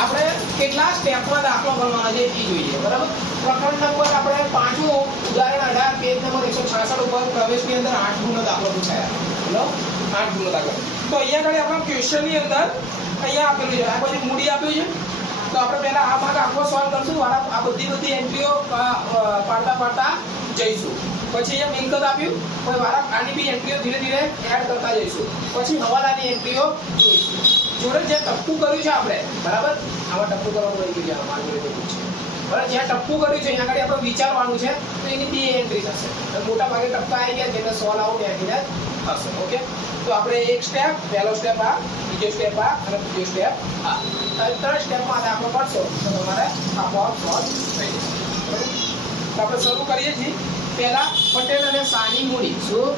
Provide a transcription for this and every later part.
આપણે કેટલા સ્ટેપમાં દાખલો ગણવાનો છે એ જોઈએ, બરાબર. પ્રકરણ નંબર આપણે 5મું ઉદાહરણ 18 પેજ નંબર 166 ઉપર પ્રવેશની અંદર 8 ગુણનો દાખલો પૂછાયા. બોલો 8 ગુણનો દાખલો. તો અહીંયા આગળ આપણા ક્વેશ્ચનની અંદર અહીંયા આપેલું છે, આ બધી મૂડી આપ્યું છે. તો આપણે પહેલા આ ભાગ આખો સોલ્વ કરશું, આ બધી એન્ટ્રીઓ પાડતા જઈશું. પછી અહીંયા મિલકત આપ્યું, પછી આની બી એન્ટ્રીઓ ધીરે ધીરે એડ કરતા જઈશું. પછી હવાલાની એન્ટ્રીઓ જોઈશું. જોડે જે ટપકું કર્યું છે આપણે, બરાબર, આમાં ટપકું કરવાનું રહી ગયું છે, આમાં જોડે છે બરાબર. જ્યાં ટપકું કર્યું છે અહીંયા આગળ આપણે વિચારવાનું છે, તો એની બે એન્ટ્રી થશે. મોટા ભાગે ટપકા આવી ગયા છે એટલે સોલ્વ આઉટ એન્ટ્રી થશે. ઓકે, તો આપણે એક સ્ટેપ, પહેલો સ્ટેપ આ, બીજો સ્ટેપ આ અને ત્રીજો સ્ટેપ આ, ત્રણ સ્ટેપમાં દાખલો પડશો તો તમારે આપોઆપ સોલ્વ થઈ જશે. તો આપણે શરૂ કરીએ છીએ. પહેલા પટેલ અને શાહની મૂડી. શું?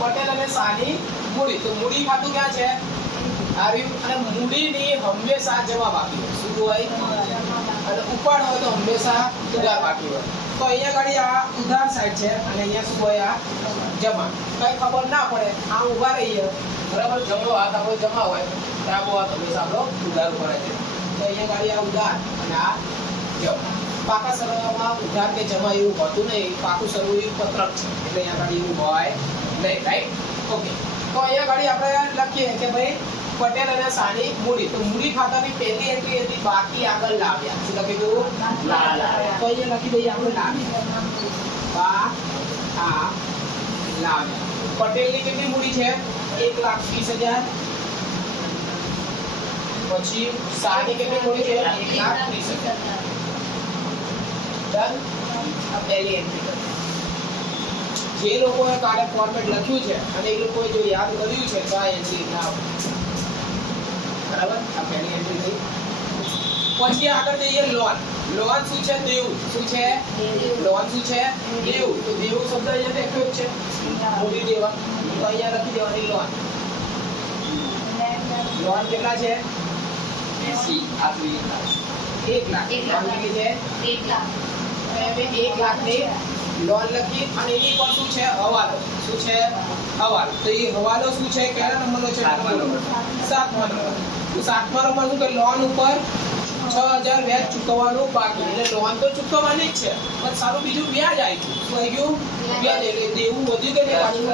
પટેલ અને શાહની મૂડી. તો મૂડી ખાતું ક્યાં છે? આવ્યું. અને મૂડીની હંમેશા જમા બાકી હોય. શું હોય? અને ઉપાડ હોય તો હંમેશા ઉધાર બાકી હોય. તો અહીંયા ગાડી આ ઉધાર સાઈડ છે અને અહીંયા શું હોય? આ જમા. કઈ ખબર ના પડે, આ ઉભા રહીએ, બરાબર. જમણો હાથ આપણો જમા હોય, ડાબો હાથ હંમેશા આપણો ઉધાર ઉપર છે. તો અહીંયા ગાડી આ ઉધાર અને આ જમા. પાકા સરવાળામાં ઉધાર કે જમા એવું હોતું નહીં. પાકું સરવું એવું પત્રક છે એટલે અહીંયા ગાડી એવું હોય નહીં. રાઈટ? ઓકે, તો અહીંયા ગાડી આપણે લખીએ કે ભાઈ પટેલ અને શાહની મૂડી. તો મૂડી ખાતાની પહેલી એન્ટ્રી હતી બાકી આગળ લાવ્યા. શું લખીશું? લાવ્યા. તો અહીંયા લખી દઈએ આપણે લાવ્યા. લાવ્યા. પટેલની કેટલી મૂડી છે? 1,20,000. પછી શાહની કેટલી મૂડી છે? 1,30,000. ડન. આ પહેલી એન્ટ્રી. જે લોકોએ કાલે ફોર્મેટ લખ્યું છે અને એ લોકોએ જો યાદ કર્યું છે તો આ એન્ટ્રી ના, બરાબર. આ પહેલી એન્ટ્રી થઈ. પછી આગળ જઈએ લોન. લોન શું છે? દેવું. શું છે? લોન શું છે? દેવું. તો દેવું શબ્દ અહીંયા લખ્યો છે, મૂડી દેવા. તો અહીંયા લખી દેવાની લોન. લોન કેટલા છે? 1 લાખ. લોન કેટલી છે? 1 લાખ. 1 લાખની લોન લખી અને એની પર શું છે? હવાલો. શું છે? હવાલો. તો એ હવાલો શું છે? કયા નંબરનો છે? 7મા નંબર. તો 7મા નંબર શું કે લોન ઉપર 6,000 વ્યાજ ચૂકવવાનું બાકી. એટલે લોન તો ચૂકવવાની જ છે, પણ સારું બીજું વ્યાજ આવ્યું. શું આવી ગયું? વ્યાજ. એટલે દેવું વધ્યું કે નહીં પાછું?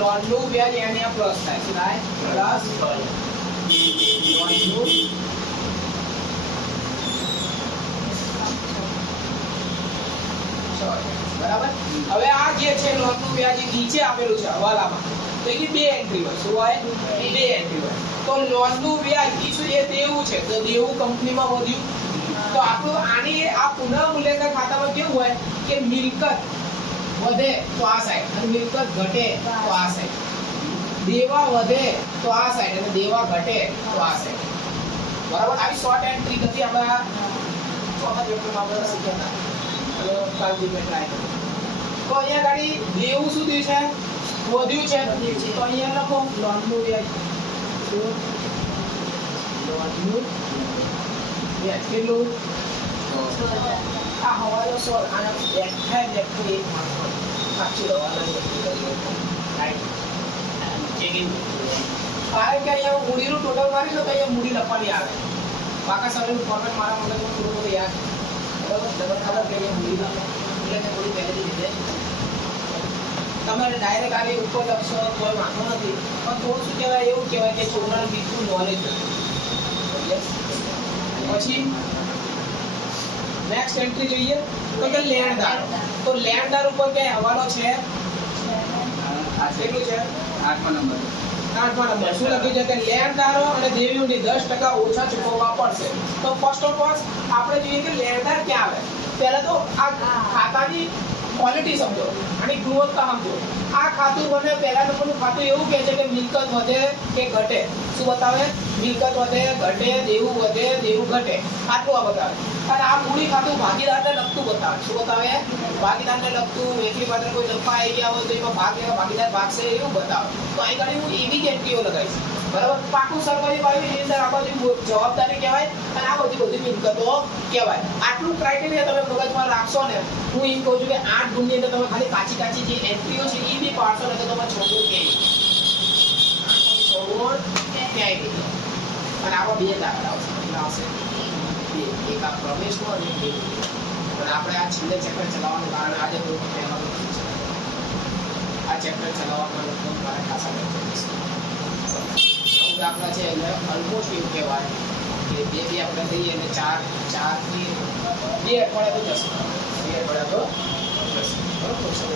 લોન નું વ્યાજ એને પ્લસ થાય. શું થાય? પ્લસ લોન નું. બરાબર. હવે આ જે છે લોન નું વ્યાજ નીચે આપેલું છે હવાલામાં, તો એની બે એન્ટ્રી હોય. શું હોય? બે એન્ટ્રી હોય. તો લોન નું વ્યાજ શું? એ દેવું છે, તો દેવું કંપનીમાં વધ્યું. તો આપણું આની આ પુનઃ મૂલ્યાંકન ખાતામાં કેવું હોય કે મિલકત વધે તો આ સાઈડ અને મિલકત ઘટે તો આ સાઈડ. દેવા વધે તો આ સાઈડ અને દેવા ઘટે તો આ સાઈડ. બરાબર. આવી શોર્ટ એન્ટ્રી હતી આપણા ચોથા ચેપ્ટરમાં આપણે શીખ્યા હતા. કાલજી મેં ટ્રાય કર્યો. તો અહીંયા ગાડી દેવું શું થયું છે? વધ્યું છે. તો અહીંયા લખો લોન નું વ્યાજ. લોન નું વ્યાજ કેટલું? આ હવાલો 16. આના વ્યક્તિ એક માત્ર સાચી હવાલો રાઈટ ચેકિંગ. કારણ કે અહીંયા મૂડીનું ટોટલ મારી તો અહીંયા મૂડી લખવાની આવે. પાકા સરળનું ફોર્મેટ મારા મગજમાં થોડું થોડું યાદ. ખબર કે મૂડી લખો એટલે થોડી પહેલેથી લીધે તમારે ડાયરેક્ટ આવી ઉપર લખશો કોઈ વાંધો નથી, પણ થોડું શું કહેવાય, એવું કહેવાય કે છોકરાને બીજું નોલેજ નથી. પછી નેક્સ્ટ એન્ટ્રી જોઈએ તો કે લેણદાર. તો લેણદાર ઉપર કે હવાલો છે? કેટલું છે? 8મા નંબર. 8મા નંબર. શું લખ્યું છે કે લેણદારો અને દેવીઓની 10% ઓછા ચૂકવવા પડશે. તો ફર્સ્ટ ઓફ ઓલ આપણે જોઈએ કે લેણદાર ક્યાં આવે. પહેલા તો આ ખાતાની ક્વોલિટી સમજો, આની ગુણવત્તા સમજો. આ ખાતું બને પહેલા નંબરનું ખાતું એવું કહે છે કે મિલકત વધે કે ઘટે. શું બતાવે? મિલકત વધે, ઘટે, દેવું વધે, દેવું ઘટે. આટલું આ બતાવે. અને આ મૂડી ખાતું ભાગીદારને લગતું બતાવે. શું બતાવે? ભાગીદારને લગતું. વેચી માટે કોઈ નફા આવી ગયા હોય તો એમાં ભાગ લેવા ભાગીદાર ભાગશે એવું બતાવે. તો અહીં ગાડી હું એવી જ એન્ટ્રીઓ લગાવીશ. બરાબર. પાકું સરકારી બાજુ એની અંદર આ બાજુ જવાબદારી કહેવાય અને આ બધી મિલકતો કહેવાય. આટલું ક્રાઇટેરિયા તમે મગજમાં રાખશો ને, હું એમ કહું છું કે 8 ગુણની અંદર તમે ખાલી કાચી જે એન્ટ્રીઓ છે એ બી પાડશો ને તો તમે 6 ગુણ ક્યાંય 8 ગુણ ક્યાંય નહીં. અને આમાં બે દાખલા આવશે. કેટલા આવશે? બે. એક આ પ્રવેશનો અને એક બે. પણ આપણે આ છેલ્લે ચેપ્ટર ચલાવવાનું કારણ આજે તો એમાં આ ચેપ્ટર ચલાવવામાં લગભગ મારે ખાસા લેક્ચર છે. 9 દાખલા છે એટલે ઓલમોસ્ટ એવું કહેવાય કે બે આપણે દઈએ એટલે ચાર થી 2 અઠવાડિયા તો જશે. 2 અઠવાડિયા તો જશે. બરોબર છે.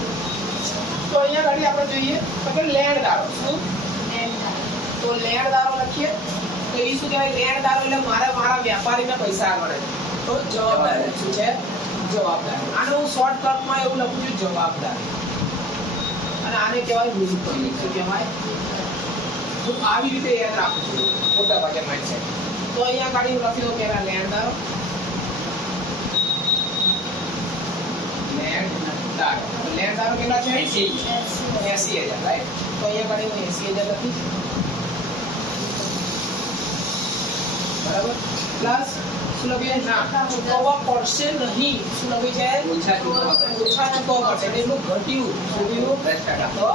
તો અહીંયા આગળ આપણે જોઈએ તો કે લેણદારો. શું? તો લેણદારો લખીએ તો એ શું કહેવાય? લેણદારો એટલે મારા વ્યાપારીને પૈસા મળે. તો જવાબદાર શું છે? જવાબદાર. આને હું શોર્ટકટમાં એવું લખું છું જવાબદાર. અને આને કહેવાય મિલકત. શું કહેવાય? હું આવી રીતે યાદ રાખું છું મોટા ભાગે માઇન્ડસેટ. તો અહીંયા કાઢી લખી દો પહેલા લેણદારો. લેણદારો કેટલા છે? 80000. રાઈટ. તો અહીંયા કાઢી હું 80000 લખી. બરાબર. પ્લસ શું લખીએ? ના ચૂકવવા પડશે નહીં. શું લખ્યું છે? ઓછા ચૂકવવા પડશે. એટલે એનું ઘટ્યું. શું થયું? 10%. તો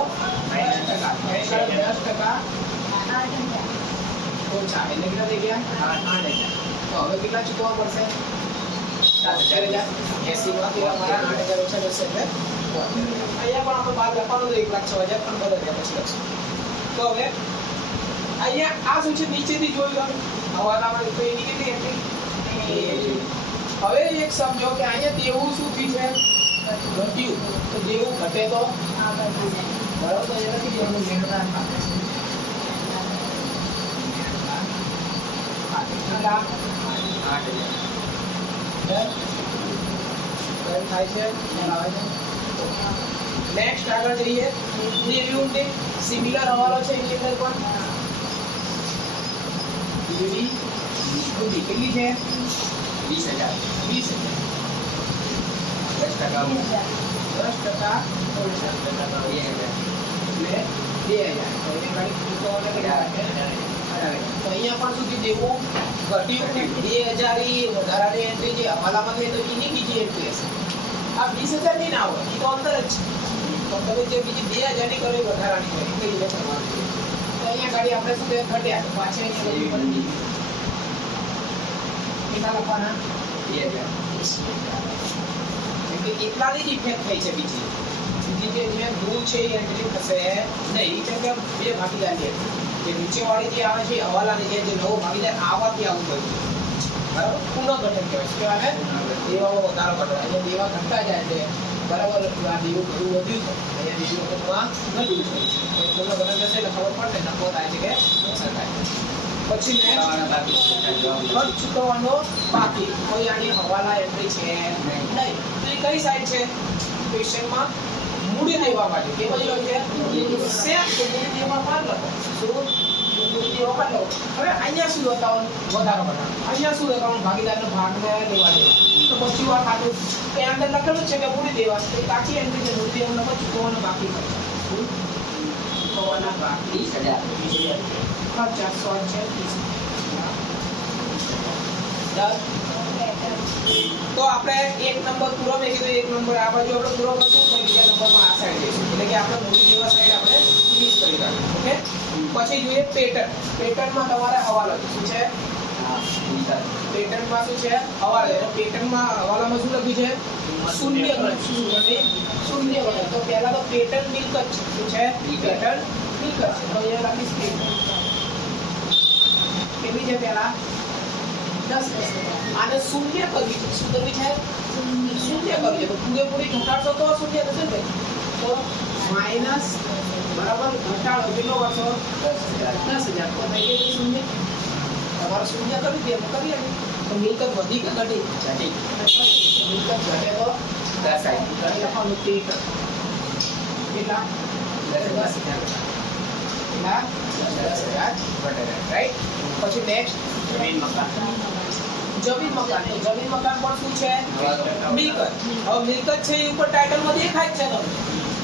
-10%. ઓછા એટલે કેટલા થઈ ગયા? 8,000. તો હવે કેટલા ચૂકવવા પડશે? 7,000. 80 માંથી અમારા 8,000 ઓછા જશે એટલે 72,000. અહીંયા પણ આપણે બાદ લખવાનું 1,06,000 પણ બદલ ગયા પછી લખશું. તો હવે અહીંયા આ શું છે? નીચેથી જોઈ લો. હવાલામાં તો એની કેટલી એન્ટ્રી? હવે એક સમજો કે અહીંયા દેવું શું થયું છે? ઘટ્યું. તો દેવું ઘટે તો બરાબર. તો એ લખી દેવાનું લેણદાર ખાતે. નેક્સ્ટ આગળ જઈએ. દેવી સિમિલર હવાલો છે એની અંદર પણ દેવી કેટલી છે? 20,000. 20,000. 10% 2,000. તો એને ગાડી ચૂકવવાના કેટલા છે? તો અહીંયા પણ સુધી દેવું ઘટ્યું. 2,000 એ વધારાની એન્ટ્રી જે હવાલામાં થઈ તો એની બીજી એન્ટ્રી હશે. આ 20,000 ની ના હોય, એ તો અંદર જ છે. તો તમે જે બીજી 2,000 ની કરી વધારાની હોય એટલે એ કરવાનું છે. તો અહીંયા ગાડી આપણે શું ઘટ્યા તો પાછળ કેટલા લખવાના? 2,000. એટલે એટલાની જ ઇફેક્ટ થઈ છે. બીજી જે ભૂલ છે એ એન્ટ્રી થશે નહીં. કેમ કે બે ભાગીદારી જે નીચે વાળી જે આવે છે હવાલાની જે નવો ભાગીદાર આવવાથી આવું થયું. બરાબર. પુનઃગઠન કહેવાય. દેવામાં વધારો ઘટે. અહીંયા દેવા ઘટતા જાય છે. બરાબર. આ દેવું ઘણું વધ્યું છે. અહીંયા દેવું ઘટવું છે. પુનઃગઠન થશે એટલે ખબર પડશે નફો થાય છે કે નુકસાન થાય છે. પછી ખર્ચ ચૂકવવાનો બાકી. કોઈ આની હવાલા એન્ટ્રી છે નહીં. તો એ કઈ સાઈડ છે? ક્વેશ્ચનમાં મૂડી દેવા માટે. કે બાજુ છે? સેમ. તો મૂડી દેવા પર લખો. શું? મૂડી દેવા પર લખો. હવે અહીંયા શું બતાવવાનું? વધારો ઘટાડો. અહીંયા શું બતાવવાનું? ભાગીદારનો ભાગને લેવા દેવા. તો પછી આ ખાતું કે અંદર લખેલું છે કે મૂડી દેવા. તો કાચી એન્ટ્રી છે. મૂડી દેવાનો લખો. ચૂકવવાનો બાકી ખર્ચ. ચૂકવવાના બાકી 20,000. ખર્ચા 100 છે. 30. તો આપણે એક નંબર પૂરો મેં કીધું. એક નંબર આ બાજુ આપણે પૂરો કરશું તો બીજા નંબરમાં આ સાઈડ જઈશું. એટલે કે આપણે મૂડી દેવા સાઈડ આપણે ફિનિશ કરી રાખીશું. ઓકે. પછી જોઈએ પેટર્ન. પેટર્નમાં તમારે હવાલો શું છે? પેટર્નમાં શું છે? હવાલો. પેટર્નમાં હવાલામાં શું લખ્યું છે? શૂન્ય ગણિત. શૂન્ય ગણિત. તો પહેલા તો પેટર્ન મિલકત છે. શું છે? પેટર્ન મિલકત છે. તો અહીંયા લખીશ પેટર્ન. કેટલી છે પહેલા? 10%. આને શૂન્ય કરવી છે. શું કરવી છે? શૂન્ય કરવી છે. તો પૂરેપૂરી ઘટાડશો તો શૂન્ય થશે ને. તો માઈનસ બરાબર ઘટાડો કેટલો કરશો? 10,000. તો થઈ ગઈ શૂન્ય. તમારે શૂન્ય કરી દે કરીએ તો મિલકત વધી કે ઘટી? ઘટી. મિલકત ઘટે તો 10,000. લખવાનું કેટલા? 10,000. કેટલા? 10,000 ઘટે. રાઈટ. પછી નેક્સ્ટ જમીન મકાન. જમીન મકાન. તો જમીન મકાન પણ શું છે? મિલકત. હવે મિલકત છે એ ઉપર ટાઇટલમાં દેખાય જ છે તમને.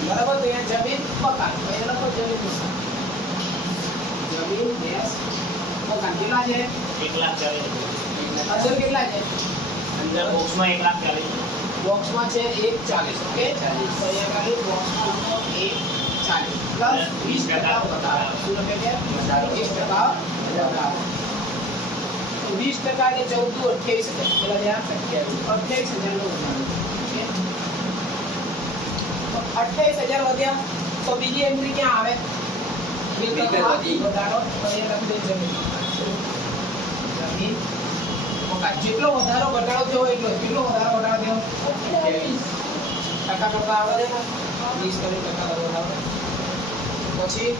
બરાબર. તો અહીંયા જમીન મકાન. તો એ લખો જમીન મકાન. જમીન દેશ મકાન કેટલા છે? 1,40,000. અંદર કેટલા છે? અંદર બોક્સમાં 1,40,000. બોક્સમાં છે 1,40,000. ઓકે. તો અહીંયા ખાલી બોક્સમાં 1,40,000 પ્લસ 20% વધારો. શું લખે છે? 20% વધારો. 20% એટલે 14 28,000 પેલા ધ્યાન 28,000 નો વધારો 28,000 વધ્યા તો બીજી એન્ટ્રી ક્યાં આવે મિલકતમાં વધારો તો એ લખી દે જમીન મકાન જેટલો વધારો ઘટાડો થયો એટલો કેટલો વધારો ઘટાડો થયો 28 ટકા કરતા આવે છે ને 20% વધારો પછી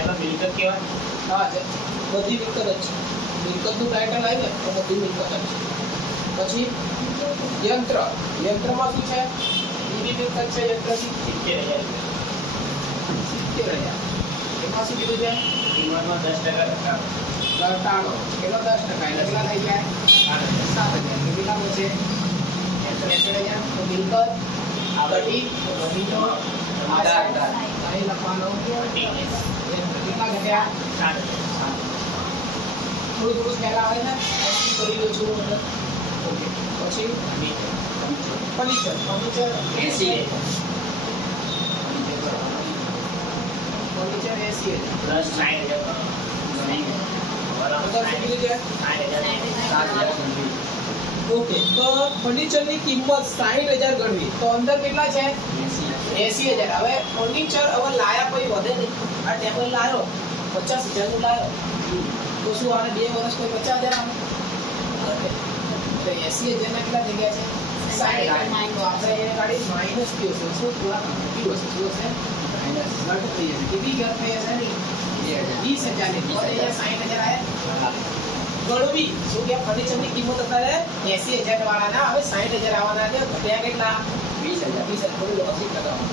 એમાં મિલકત કેવાય હા બધી મિલકત જ છે મિલકતનું ટાઇટલ આવે તો બધી મિલકત જ છે પછી યંત્રમાં શું છે બીજી મિલકત છે યંત્રની 70,000 એમાં શું કીધું છે કિંમતમાં 10% ઘટાડો કેટલો 10% એટલે કેટલા થઈ જાય 7,000 કેટલા બચે 63,000 તો મિલકત આ બધી તો આધાર અહીં લખવાનો કેટલા ઘટ્યા 7,000 થોડું પહેલા આવે ને કરી દઉં છું ઓકે પછી ફર્નિચર 80,000 ફર્નિચર 80,000 પ્લસ 60,000 બરાબર કેટલી છે 60,000 ઓકે તો ફર્નિચરની કિંમત 60,000 ગણવી તો અંદર કેટલા છે 80,000 હવે ફર્નિચર હવે લાયા કોઈ વધે નહીં આ ટેબલ લાયો 50,000 નું લાયો તો શું આને 2 વર્ષ કોઈ 50,000 આવે તો 80,000 ના કેટલા થઈ ગયા છે 60,000 તો આપણે એને કાઢી માઈનસ કયો છે શું પૂરા કયો છે શું છે માઈનસ ઘટ થઈ જશે કેટલી ઘટ થઈ જશે ને 20,000 ની તો અહીંયા 60,000 આયા ગણવી શું કે ફર્નિચરની કિંમત અત્યારે 80,000 વાળાના હવે 60,000 આવવાના છે ઘટ્યા કેટલા 20,000 થોડું લોજિક લગાવવાનું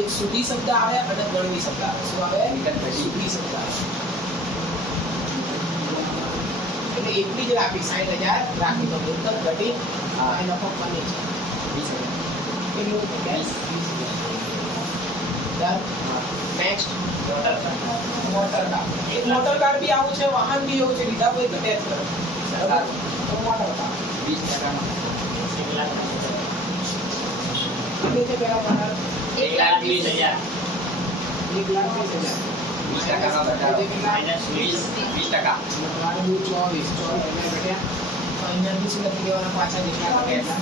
એક સુધી શબ્દ આવે અને ગણવી શબ્દ આવે શું આવે સુધી શબ્દ આવે એટલે એટલી જ રાખી 60,000 રાખી તો મિલકત ઘટી આ લખો ફર્નિચર 20,000 કેટલું 20,000 નેક્સ્ટ મોટર કાર એક મોટર કાર બી આવું છે વાહન બી એવું છે લીધા કોઈ ઘટે જ કરે બરાબર તો મોટર કાર 20% માં કેટલું છે પેલા પાર્ટનર 1,20,000 1,20,000 20% નો ઘટાડો માઈનસ 20% મતલબ 24 ઘટ્યા તો અહીંયા બી શું લખી દેવાના પાછા જેટલા ઘટ્યા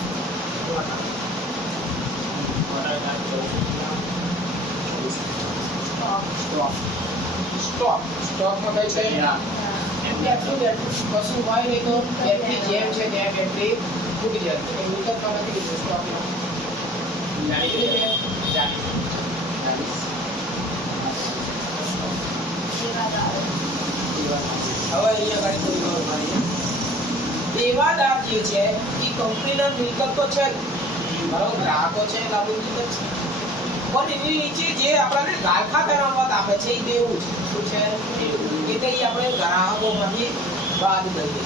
સ્ટોક માં કઈ છે કશું હોય નહીં તો બેટરી જેમ છે ત્યાં બેટરી ફૂટી જાય તો મિલકત માં નથી કીધું સ્ટોક માં હવે અહીંયા આગળ થોડી ખબર મારી દેવાદાર જે છે એ કંપનીના મિલકત તો છે બરાબર ગ્રાહકો છે લાભ મિલકત છે પણ એની નીચે જે આપણને ગાળખા કરાવવા આપે છે એ દેવું શું છે એટલે એ આપણે ગ્રાહકોમાંથી બાદ કરીએ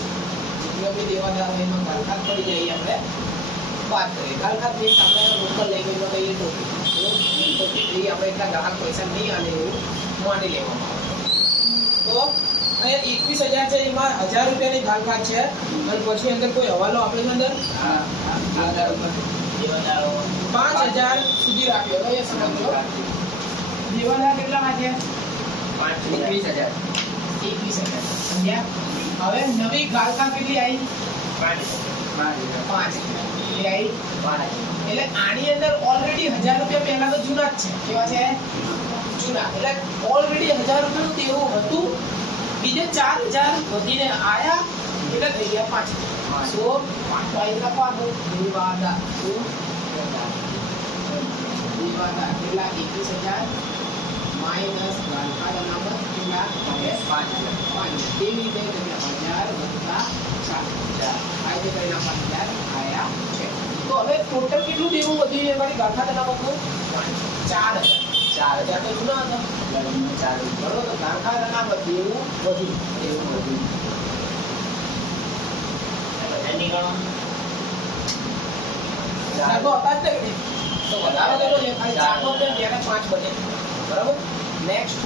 છીએ આપણે દેવાદાર એમાં ગાળખા પડી જાય આપણે બાદ કરીએ ગાળખા મીન્સ આપણે લોકલ લેંગ્વેજમાં કહીએ તો એ આપણે એટલા ગ્રાહક પૈસા નહીં આલે એવું માની લેવામાં આવે તો અહીંયા 21,000 છે એમાં 1,000 રૂપિયાની ગાળખા છે અને પછી અંદર કોઈ હવાલો આપેલો અંદર 5,000 સુધી રાખ્યો હવે એ સમજો દેવાદાર કેટલામાં છે 21,000 સમજ્યા હવે નવી ગાળખા કેટલી આવી 5 કેટલી આવી 5 એટલે આની અંદર ઓલરેડી 1,000 રૂપિયા પહેલા તો જૂના જ છે કેવા છે જૂના એટલે ઓલરેડી 1,000 રૂપિયાનું દેવું હતું બીજે 4,000 વધીને આયા એટલે થઈ ગયા 5 સો 5 લખવાનું દેવાદાર દેવાદાર કેટલા 21,000 માઈનસ ગાળખા નંબર કેટલા 5,000 કેવી રીતે 1,000 વત્તા 4,000 આ રીતે કરીને 5,000 આયા છે તો હવે ટોટલ કેટલું દેવું વધ્યું એ વાળી ગાળખા નંબરનું 4,000 તો જૂના હતા બરોબર તો ગાળખા નંબર દેવું વધ્યું ચાલો હતા જ ને તો વધારો કેટલો છે ખાલી 4 નો છે ત્યારે 5 બને બરાબર નેક્સ્ટ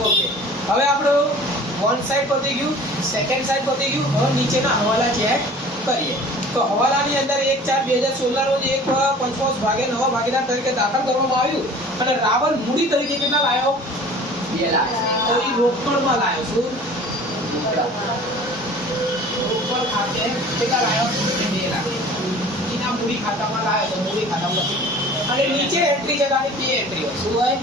ઓકે હવે આપણું વન સાઈડ પતી ગયું સેકન્ડ સાઈડ પતી ગયું હવે નીચેના હવાલા ચેક કરીએ તો હવાલાની અંદર 1/4/2016 ના રોજ એક પંચમોસ ભાગે નવા ભાગીદાર તરીકે દાખલ કરવામાં આવ્યું અને રાવલ મૂડી તરીકે કેટલા લાયો 2 લાખ તો એ રોકડમાં લાયો શું રોકડ ખાતે કેટલા લાવ્યો? 2 લાખ. એના મૂડી ખાતામાં લાવ્યો તો મૂડી ખાતામાં લખી. અને નીચે એન્ટ્રી છે તારી બે એન્ટ્રી હોય. શું હોય?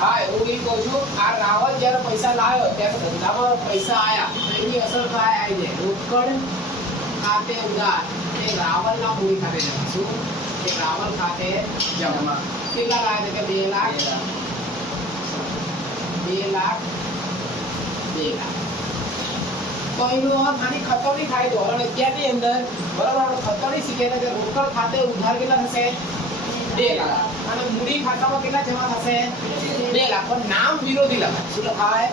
હા, એવું બી કહું છું. આ રાવલ જ્યારે પૈસા લાવ્યો ત્યારે ધંધામાં પૈસા આયા તો એની અસર થાય આવી જાય. રોકડ ખાતે ઉધાર એ રાવલના મૂડી ખાતે જમા. શું? એ રાવલ ખાતે જમા. કેટલા લાવ્યા છે? કે 2 લાખ. 2 લાખ. 2 લાખ. તો એનો આની ખતવણી થાય ધોરણ 11 ની અંદર બરાબર. આપણે ખતવણી શીખ્યા કે રોકડ ખાતે ઉધાર કેટલા થશે? 2 લાખ. અને મૂડી ખાતામાં કેટલા જમા થશે? 2 લાખ. પણ નામ વિરોધી લખાય. શું લખાય?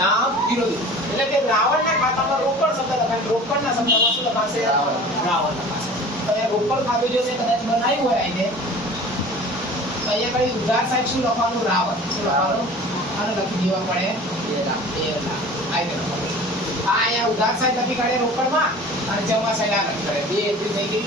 નામ વિરોધી. એટલે કે રાવણના ખાતામાં રોકડ શબ્દ લખાય, રોકડના શબ્દમાં શું લખાશે? રાવણ લખાશે. તો એ રોકડ ખાતું જો મેં કદાચ બનાવ્યું હોય આઈને તો અહીંયા કઈ ઉધાર સાઈડ શું લખવાનું? રાવણ. શું લખવાનું? અને લખી દેવા પડે 2 લાખ. 2 લાખ આઈ ગયો. આ અહીંયા ઉધાર સાઈડ લખી કાઢે રોકડમાં અને જમા સાઈડ આ લખી કાઢે. બે એન્ટ્રી થઈ ગઈ.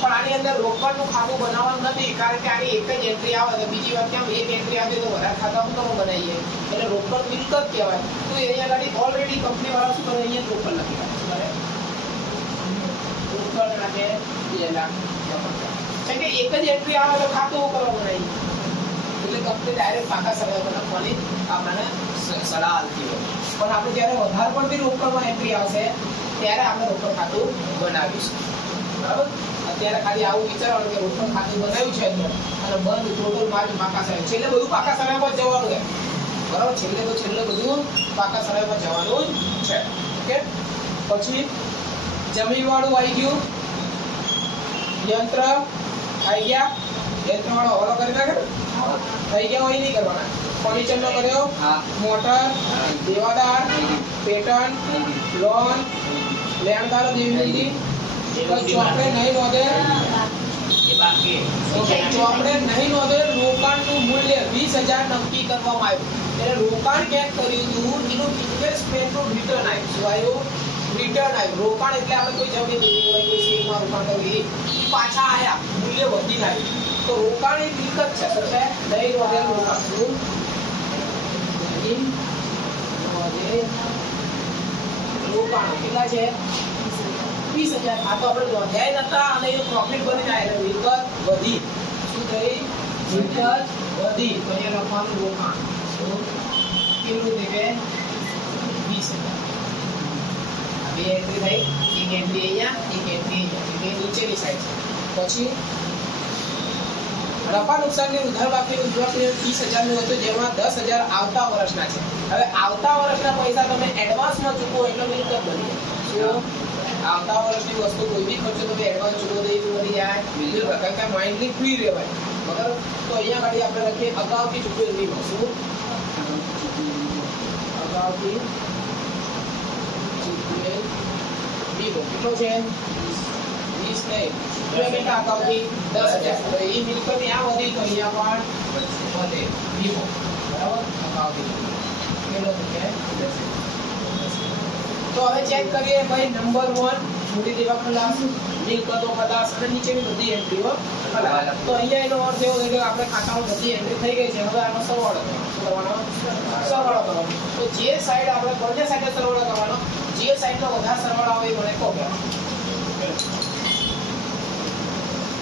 પણ આની અંદર રોકડનું ખાતું બનાવવાનું નથી, કારણ કે આની એક જ એન્ટ્રી આવે તો બીજી વાર કેમ એક એન્ટ્રી આવે તો વધારે ખાતા હું તો બનાવીએ. એટલે રોકડ મિલકત કહેવાય. તો અહીંયા ગાડી ઓલરેડી કંપની વાળા શું કરે? અહીંયા રોકડ લખી રાખે. શું કરે? રોકડ નાખે 2 લાખ. કેમ કે એક જ એન્ટ્રી આવે તો ખાતું હું કરવા બનાવીએ. એટલે કંપની ડાયરેક્ટ પાકા સમય પર લખવાની આપણને સલાહ આપતી હોય. પણ આપણે જ્યારે વધારે પડતી રોકડમાં એન્ટ્રી આવશે ત્યારે આપણે રોકડ ખાતું બનાવીશું. બરાબર? અત્યારે ખાલી આવું વિચારવાનું કે રોકડ ખાતું બનાવ્યું છે અંદર અને બંધ ટોટલ માર્ચ પાકા સમય. છેલ્લે બધું પાકા સમય પર જવાનું છે. બરાબર? છેલ્લે બધું પાકા સમય પર જવાનું છે. ઓકે? પછી જમીન વાળું આવી ગયું, યંત્ર આવી ગયા. યંત્ર વાળો હવાલો કરી નાખે થઈ ગયા હોય નહીં કરવાના. ફર્નિચર નો કર્યો, મોટર, દેવાદાર, પેટર્ન, લોન, લેણદારો દેવી ચોપડે નહીં નોંધે. ચોપડે નહીં નોંધે રોકાણનું મૂલ્ય 20,000 નક્કી કરવામાં આવ્યું. એટલે રોકાણ ક્યાંક કર્યું હતું એનું ઇન્વેસ્ટમેન્ટનું રિટર્ન આવ્યું. શું આવ્યું? રિટર્ન આવ્યું. રોકાણ એટલે આપણે કોઈ જમીન લીધી હોય, કોઈ શેરમાં રોકાણ કરી પાછા આયા, મૂલ્ય વધીને આવ્યું. તો રોકાણ એક મિલકત છે. શું છે? નહીં નોંધેલ રોકાણ. શું? રોકાણ કેટલા છે? 20,000. આ તો આપણે નોંધ્યા નતા અને એ પ્રોફિટ બની જાય એટલે મિલકત વધી. શું થઈ? મિલકત વધી. તો અહીંયા લખવાનું રોકાણ. શું? કેટલું છે કે 20,000. બે એન્ટ્રી થઈ. એક એન્ટ્રી અહીંયા, એક એન્ટ્રી અહીંયા. એટલે નીચેની સાઈડ. પછી નફા નુકસાનની ઉધાર બાકીનું ઉધાર 30,000 નું હતું, જેમાં 10,000 આવતા વર્ષના છે. હવે આવતા વર્ષના પૈસા તમે એડવાન્સમાં ચૂકવો એટલે મિલકત બની જાય. શું? આવતા વર્ષની વસ્તુ કોઈ બી ખર્ચો તમે એડવાન્સ ચૂકવો તો એ બની જાય મિલકત. કારણ કે માઇન્ડલી ફ્રી રહેવાય. બરાબર? તો અહીંયા ગાડી આપણે લખીએ અગાઉથી ચૂકવેલ વીમો. શું? અગાઉથી ચૂકવેલ વીમો કેટલો છે? 20 નહીં. પેમેન્ટ અગાઉથી 10,000. તો એ મિલકત ત્યાં વધી તો અહીંયા પણ વધે વીમો. બરાબર? અગાઉથી કેટલો છે? તો હવે ચેક કરીએ ભાઈ. નંબર 1 મૂડી દેવા ખલાસ, મિલકતો ખલાસ અને નીચેની બધી એન્ટ્રીઓ ખલાસ. તો અહીંયા એનો અર્થ એવો છે કે આપણે ખાતામાં બધી એન્ટ્રી થઈ ગઈ છે. હવે આનો સરવાળો કરવાનો. સરવાળો કરવાનો. તો જે સાઈડ આપણે કોને સાઈડે સરવાળો કરવાનો? જે સાઈડનો વધારે સરવાળો આવે એ મને કહો.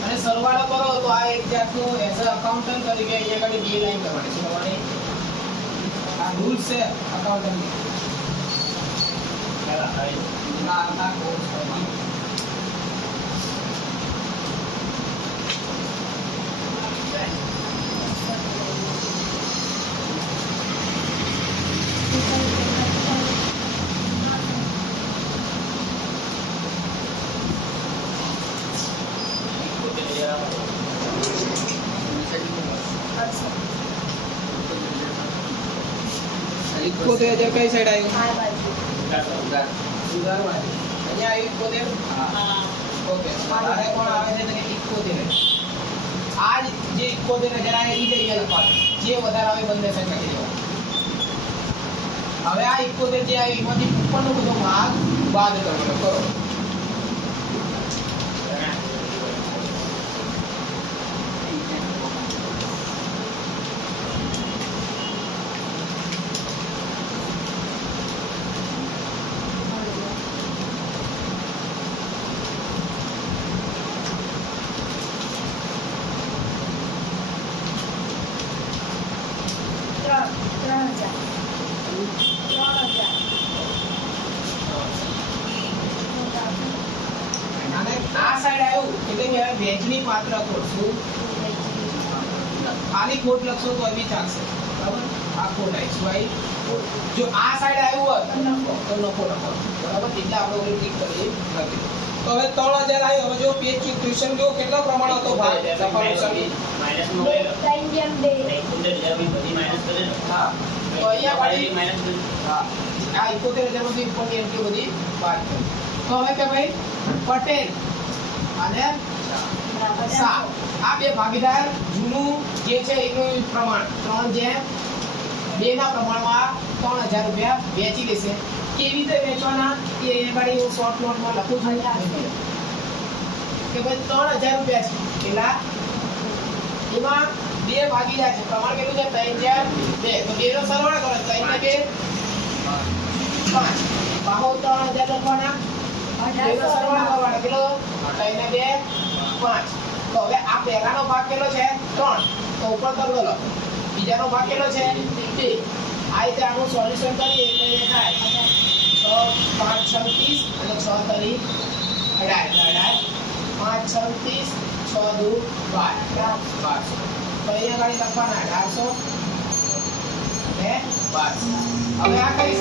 અને સરવાળો કરો તો આ એક જાતનું એઝ અ અકાઉન્ટન્ટ તરીકે અહીંયા આગળ બે લાઈન કરવાની. શું કરવાની? આ રૂલ્સ છે અકાઉન્ટન્ટ. ના કોર્સ કરવાનો. ઇકોતેર હજાર કઈ સાઈડ આવ્યું? ઉધારવાળી. અહીંયા આવ્યું 71. ઓકે. મારે કોણ આવે છે તો કે 71. આ જે 71,000 આવે એ જગ્યાએ લખવાનું. જે વધારે આવે બંને સાઈડ લખી દેવાનું. હવે આ 71 જે આવે એમાંથી ઉપરનો બધો ભાગ બાદ કરવાનો. કરો. વેજની પાત્ર ખોલશું, ખાલી ખોટ લખશો તો બી ચાલશે, બરાબર? આ ખોટ આવી ભાઈ. જો આ સાઈડ આવ્યું હોત તો નફો નફો, બરાબર? એટલે આપણે ઓલી ટીક કરીએ નથી. તો હવે 3000 આવ્યો. હવે જો પેજ ક્વેશ્ચન જો કેટલો પ્રમાણ હતો ભાઈ? માઇનસ નો ગયેલો. ત્રણ જેમ બે. કુંડળ જવાબી બધી માઇનસ કરે ને. હા, તો અહીંયા વાળી માઇનસ કરે. હા, આ 71,000 માંથી ઉપરની એન્ટ્રી બધી બાદ કરી. તો હવે કે ભાઈ પટેલ અને શાહ આ બે ભાગીદાર જૂનું જે છે એનું પ્રમાણ 3:2 ના પ્રમાણમાં 3000 રૂપિયા વેચી લેશે. કેવી રીતે વેચવાના એ અહીંયા આગળ હું શોર્ટ નોટમાં લખું છું કે ભાઈ 3000 રૂપિયા છે પેલા, એમાં બે ભાગીદાર છે, પ્રમાણ કેટલું છે? 3:2. તો બે નો સરવાળો કરો, 3 ને 2 5, બાહુ 3000 લખવાના, બેનો સરવાળો કરવાનો કેટલો? 3 ને 2 5. તો હવે આ પહેલાનો ભાગ કેટલો છે? 3. તો ઉપર તગડો લખો. બીજાનો ભાગ કેટલો છે? 2. આ રીતે આનું સોલ્યુશન કરીએ એટલે એ થાય 6 5 36 અને 6 તરી 18. 5 36 6 દુ 12. 1200. તો અહીંયા ગાડી લખવાના 1800 અને 1200. હવે આ કરી